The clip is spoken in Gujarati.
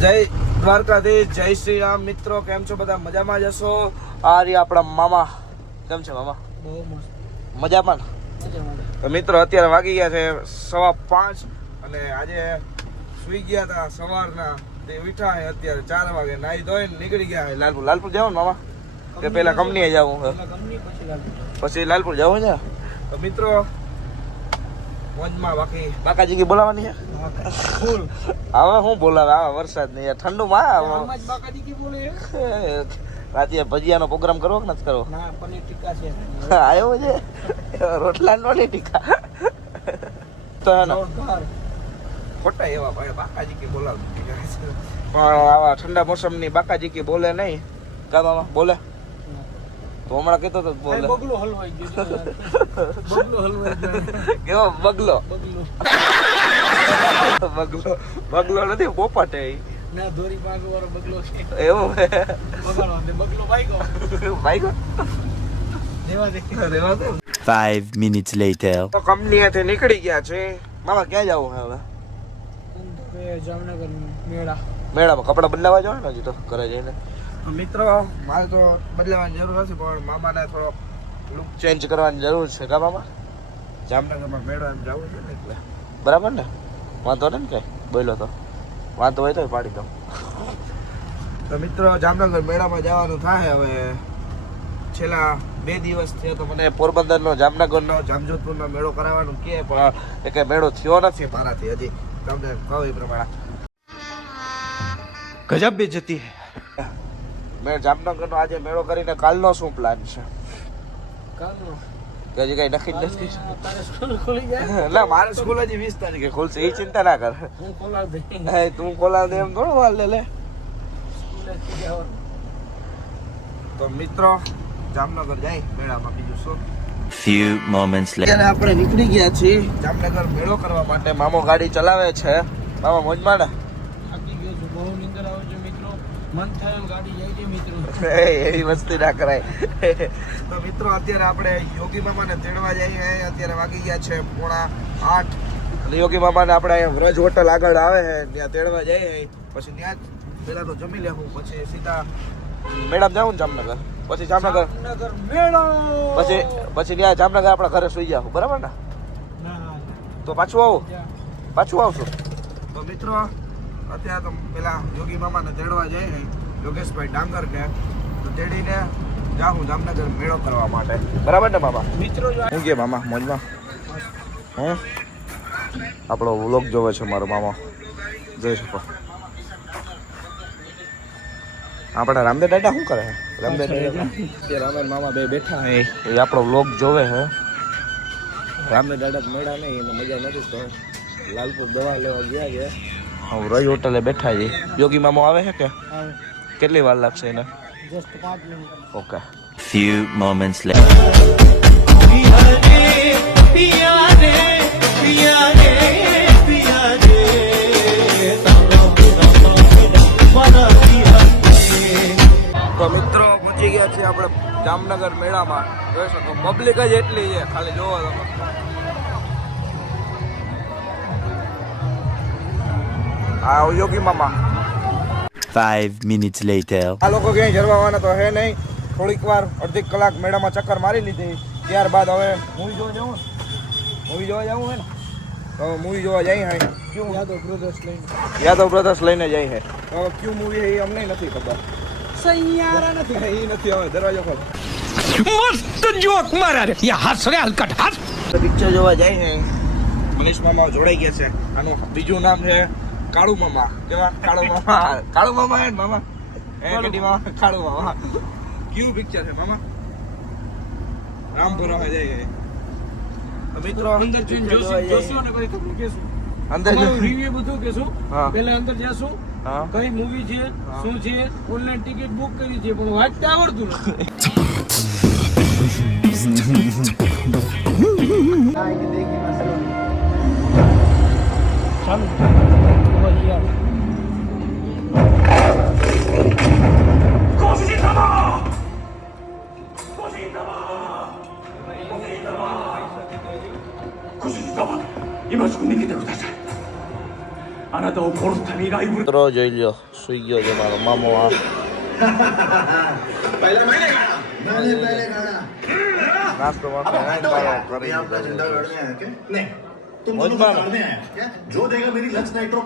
જય દ્વારકાધીશ, જય શ્રી રામ. મિત્રો કેમ છો બધા? મજામાં જશો? આ રહ્યા આપણા મામા. કેમ છે મામા? બહુ મસ્ત. મજામાં? તો મિત્રો અત્યારે વાગી ગયા છે 5:15 અને આજે સુઈ ગયા હતા સવારના, તે ઉઠ્યા છે અત્યારે 4 વાગે, નાઈ ધોઈને નીકળી ગયા છે લાલપુર. લાલપુર જવાનું મામા કે પેલા કંપનીએ જવું? પછી લાલપુર જવું છે. તો મિત્રો મોજમાં. બાકી બાકાજી કી બોલાવાની છે? હવે હું બોલાવે, આવા વરસાદ નહીં, ઠંડુમાં રાતે ભજીયાનો પ્રોગ્રામ કરવો કે નથી કરવો? પનીર ટીકા છે આવ્યો છે રોટલા નો ટીકા તો ખોટા એવા ભાઈ બાકાજી કી બોલાવે પણ આવા ઠંડા મોસમની બાકાજી કી બોલે નહીં. કા મામા બોલે? તો હમણાં કહેતો તો બોલે બગલો હલવાઈ ગયો. બગલો હલવાઈ ગયો. કેવો બગલો? બગલો બગલો નથી, પોપટ એ. ના, દોરી પાગ વાળો બગલો છે. એવું બગલો દે, બગલો ભાઈગો ભાઈગો રેવા દે. 5 minutes later. તો કંપનીએથી નીકળી ગયા છે. મામા ક્યાં જવું છે હવે? જામનગર મેળા. મેળામાં કપડાં બદલાવા જવાનું ને હજી તો ઘરે જઈને. મિત્રો મારે તો બદલાવાની જરૂર નથી, પણ મામાને થોડો લુક ચેન્જ કરવાની જરૂર છે. કા મામા? જામનગરમાં મેળો એમ જવું છે ને એટલે બરાબર ને? વાંધો ને કઈ બોલો તો વાંધો હોય તો પાડી દઉં. તો મિત્રો જામનગર મેળામાં જવાનું થાય હવે. છેલ્લા 2 દિવસ થયો તો મને પોરબંદરનો, જામનગરનો, જામજોધપુરનો મેળો કરાવવાનું કે પણ એ કઈ મેળો થયો નથી મારાથી હજી. તમને કહું એ પ્રમાણે ગજબ બેજતી હે. મેં જામનગરનો આજે મેળો કરીને કાલનો શું પ્લાન છે? કાલનો કે હજી કઈ નક્કી જ નથી. તારે સ્કૂલ ખુલી જાય? ના, મારી સ્કૂલ હજી 20 તારીખે ખુલશે, એ ચિંતા ના કર. હું ખોલાવ દે. હે તું ખોલાવ દે એમ થોડું વાર લે. સ્કૂલે જવાનું. તો મિત્રો જામનગર જાય મેળામાં, બીજું શું. Few moments later. અત્યારે આપણે નીકળી ગયા છીએ જામનગર મેળો કરવા માટે. મામો ગાડી ચલાવે છે. મામા મોજમાં ને? થાકી ગયો છું, બહુ નીંદર આવે છે મિત્રો. મન થાય એમ ગાડી જાય છે મિત્રો. એવી વસ્તી ના કરાય. તો મિત્રો અત્યારે આપણે યોગી મામાને તેડવા જઈએ. અત્યારે વાગી ગયા છે 7:45 અને યોગી મામાને આપણે અહીંયા વ્રજ હોટલ આગળ આવે છે, ત્યાં તેડવા જઈએ. પછી ત્યાં જ પેલા તો જમી લેવું, પછી સીધા મેળામાં જાવું ને જામનગર. પછી જામનગર મેળો. પછી ત્યાં જામનગર આપણા ઘરે સુઈ જાવ, બરાબર ને? તો પાછું આવું, પાછું આવશું. તો મિત્રો અત્યારે તો પેલા યોગી મામાને તેડવા જઈએ, યોગેશભાઈ ડાંગરને. તો તેડીને જાઉં જામનગર મેળો કરવા માટે, બરાબર ને મામા? મિત્રો હું કે મામા મોજમાં? હું આપણો વ્લોગ જોવે છે મારો મામા, જોઈ શકો. આપણા રામદેવ દાદા શું કરે છે? રામદેવ રામદેવ મામા બે બેઠા હે, એ આપણો વ્લોગ જોવે છે. રામદેવ દાદા મેળા નહીં, એને મજા નથી તો લાલપુર દવા લેવા ગયા છે. હું રઈ હોટલે બેઠા છે. યોગી મામો આવે છે કે કેટલી વાર લાગશે એને? Just 5 minute. Okay. Few moments later. તો મિત્રો પહોંચી ગયા છીએ આપણે જામનગર મેળામાં. જોઈ શકો પબ્લિક જ એટલી છે, ખાલી જોવો તમે. આ યોગી મામા. 5 minutes later. આ લોકો ક્યાંય જરવાના તો હે નહીં. થોડીક વાર અડધી કલાક મેળામાં ચક્કર મારી લીધી, ત્યારબાદ હવે મૂવી જોવા જવું ને. મૂવી જોવા જવું હોય ને તો મૂવી જોવા જઈ હે. ક્યું? યાદવ બ્રધર્સ લઈને જાય છે. હવે ક્યું મૂવી એ અમને નથી ખબર. સૈયારા નથી. એ નથી, હવે દરવાજો ખોલ. मस्त जोक मारा रे ये हंस रे हलकट हंस પિક્ચર જોવા જાય છે. મનીષ મામા જોડાઈ ગયા છે. આનું બીજું નામ છે કાળુ મામા. કેવા? કાળુ મામા. કાળુ મામા હે ને મામા? કડી મામા, કાળુ મામા. ક્યું પિક્ચર છે મામા? રામપુરા માં જાય. તો મિત્રો અંદર જઈને જોશું અને પછી તમને કહેશું. અંદર રિવ્યુ બધું કહેશું. હા. પહેલા અંદર જઈશું, હા. કઈ મૂવી છે, શું છે, ઓનલાઈન ટિકિટ બુક કરી છે, પણ વાંચતા આવડતું નથી.今すぐ逃げてください。あな મિત્રો જોઈ લ્યો સુઈ ગયો છે મારો મામો આ નાસ્તો વાસ્તો ખાઈને મારો કરી દીધો છે. મોજમાં. जो देगा मेरी लक्ष्य नाइट्रो